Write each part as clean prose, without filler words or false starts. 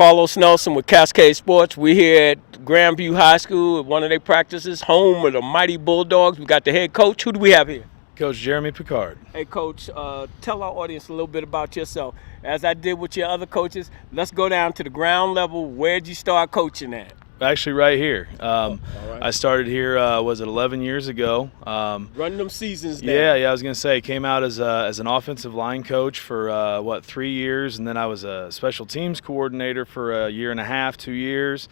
Carlos Nelson with Cascade Sports. We're here at Grandview High School at one of their practices, home of the mighty Bulldogs. We got the head coach. Who do we have here? Coach Jeremie Picard. Hey, Coach, tell our audience a little bit about yourself. As I did with your other coaches, let's go down to the ground level. Where'd you start coaching at? Actually, right here. All right. I started here, was it 11 years ago? Running them seasons down. Yeah, I was going to say, came out as an offensive line coach for, 3 years, and then I was a special teams coordinator for a year and a half, 2 years.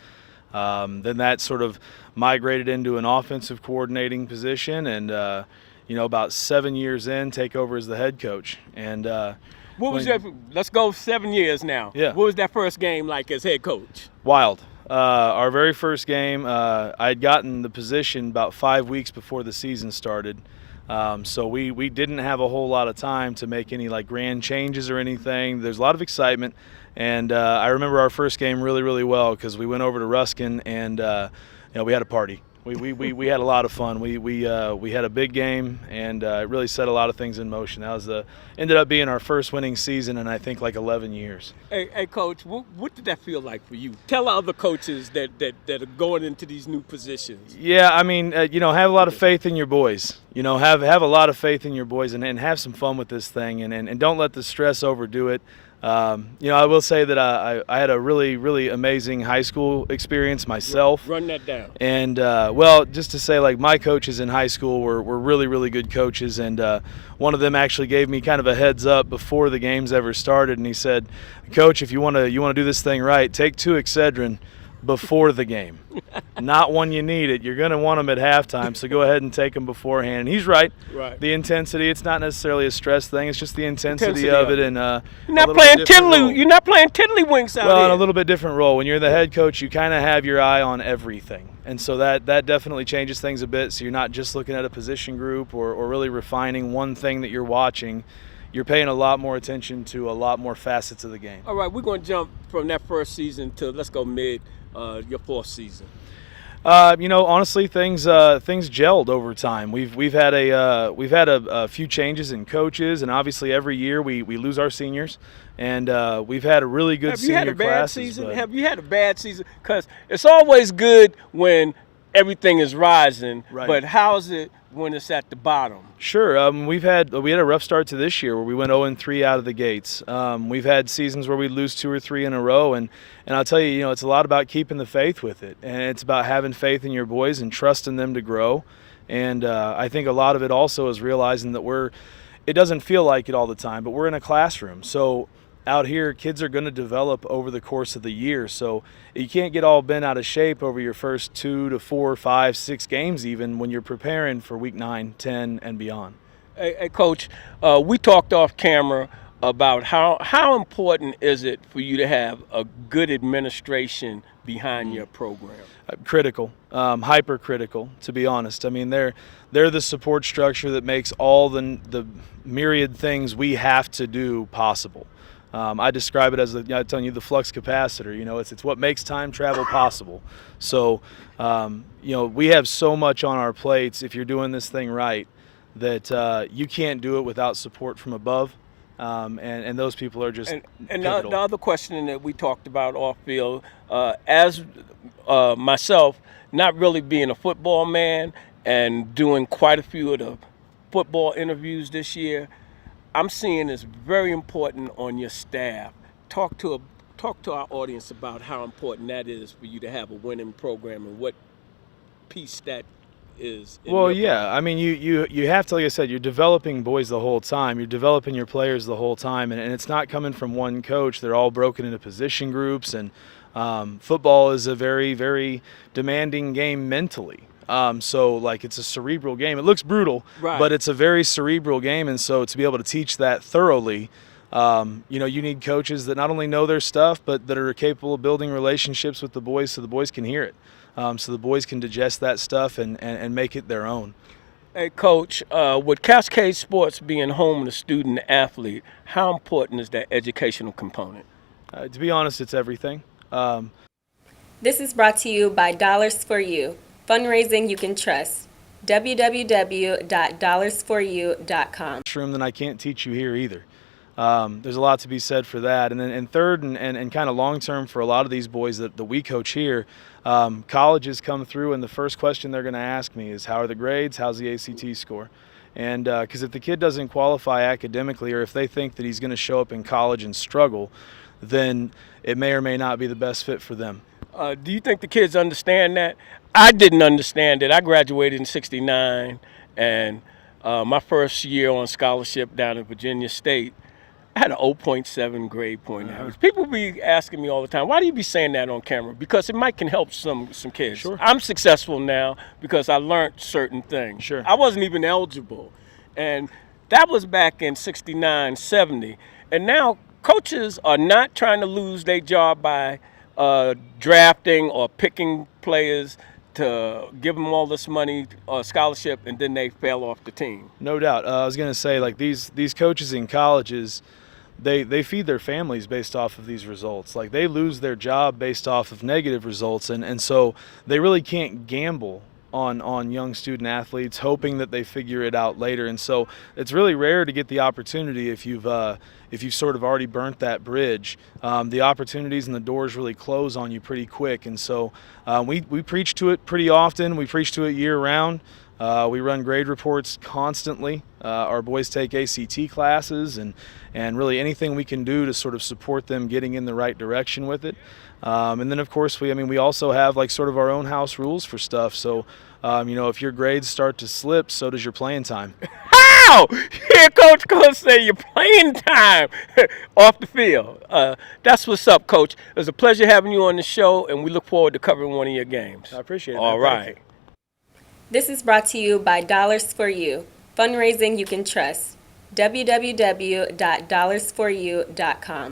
Then that sort of migrated into an offensive coordinating position, and, about 7 years in, take over as the head coach. And what was that? Let's go 7 years now. Yeah. What was that first game like as head coach? Wild. Our very first game, I had gotten the position about 5 weeks before the season started. So we didn't have a whole lot of time to make any grand changes or anything. There's a lot of excitement. And I remember our first game really, really well because we went over to Ruskin and we had a party. We had a lot of fun. We had a big game, and it really set a lot of things in motion. That was ended up being our first winning season in I think 11 years. Hey Coach, what did that feel like for you? Tell other coaches that are going into these new positions. Yeah, I mean, have a lot of faith in your boys. Have a lot of faith in your boys and have some fun with this thing, and don't let the stress overdo it. I will say that I had a really, really amazing high school experience myself. Run that down. And, just to say, my coaches in high school were really, really good coaches. And one of them actually gave me kind of a heads up before the games ever started. And he said, Coach, if you want to do this thing right, take 2 Excedrin before the game. Not when you need it. You're going to want them at halftime, so go ahead and take them beforehand. And he's right. Right. The intensity, it's not necessarily a stress thing. It's just the intensity of it. And you're not playing tiddlywinks out well, here. in a little bit different role. When you're the head coach, you kind of have your eye on everything. And so that definitely changes things a bit. So you're not just looking at a position group or really refining one thing that you're watching. You're paying a lot more attention to a lot more facets of the game. All right, we're going to jump from that first season to, let's go mid, your 4th season. Honestly, things gelled over time. We've had a few changes in coaches, and obviously every year we lose our seniors, and we've had a really good senior class. Have you had a bad season? Because it's always good when everything is rising, right. But how's it when it's at the bottom? Sure. We had a rough start to this year where we went 0-3 out of the gates. We've had seasons where we lose 2 or 3 in a row, and I'll tell you, it's a lot about keeping the faith with it, and it's about having faith in your boys and trusting them to grow. And I think a lot of it also is realizing that it doesn't feel like it all the time, but we're in a classroom. So out here, kids are going to develop over the course of the year. So you can't get all bent out of shape over your first 2 to 4, 5, 6 games even when you're preparing for week 9, 10, and beyond. Hey Coach, we talked off camera about how important is it for you to have a good administration behind your program? Critical, hypercritical, to be honest. I mean, they're the support structure that makes all the myriad things we have to do possible. I describe it as I'm telling you, the flux capacitor. It's what makes time travel possible. So, we have so much on our plates if you're doing this thing right that you can't do it without support from above. And those people are just and pivotal. The other question that we talked about off field, as myself, not really being a football man and doing quite a few of the football interviews this year, I'm seeing it's very important on your staff. Talk to our audience about how important that is for you to have a winning program and what piece that is. Well, yeah. I mean, you have to, like I said, you're developing boys the whole time. You're developing your players the whole time, and it's not coming from one coach. They're all broken into position groups, and football is a very, very demanding game mentally. So it's a cerebral game. It looks brutal, right, but it's a very cerebral game. And so to be able to teach that thoroughly, you need coaches that not only know their stuff, but that are capable of building relationships with the boys so the boys can hear it. So the boys can digest that stuff and make it their own. Hey, Coach, with Cascade Sports being home to student athlete, how important is that educational component? To be honest, it's everything. This is brought to you by Dollars for You. Fundraising you can trust. www.dollarsforyou.com. Then I can't teach you here either. There's a lot to be said for that. And then and third and kind of long term for a lot of these boys that we coach here, colleges come through, and the first question they're going to ask me is, how are the grades? How's the ACT score? And because if the kid doesn't qualify academically, or if they think that he's going to show up in college and struggle, then it may or may not be the best fit for them. Do you think the kids understand that? I didn't understand it. I graduated in '69, and my first year on scholarship down at Virginia State, I had an 0.7 grade point average. People be asking me all the time, why do you be saying that on camera? Because it can help some kids. Sure. I'm successful now because I learned certain things. Sure. I wasn't even eligible. And that was back in '69, '70. And now coaches are not trying to lose their job by drafting or picking players to give them all this money or scholarship, and then they fail off the team. No doubt. I was going to say, like, these coaches in colleges, they feed their families based off of these results. Like, they lose their job based off of negative results, and so they really can't gamble on young student athletes hoping that they figure it out later. And so it's really rare to get the opportunity if you've sort of already burnt that bridge. The opportunities and the doors really close on you pretty quick. And so we preach to it pretty often. We preach to it year round. We run grade reports constantly. Our boys take ACT classes and really anything we can do to sort of support them getting in the right direction with it. And then of course we also have like sort of our own house rules for stuff. So if your grades start to slip, so does your playing time. How? Here, Coach say your playing time off the field. That's what's up, Coach. It was a pleasure having you on the show, and we look forward to covering one of your games. I appreciate it. All right. This is brought to you by Dollars for You, fundraising you can trust. www.dollarsforyou.com.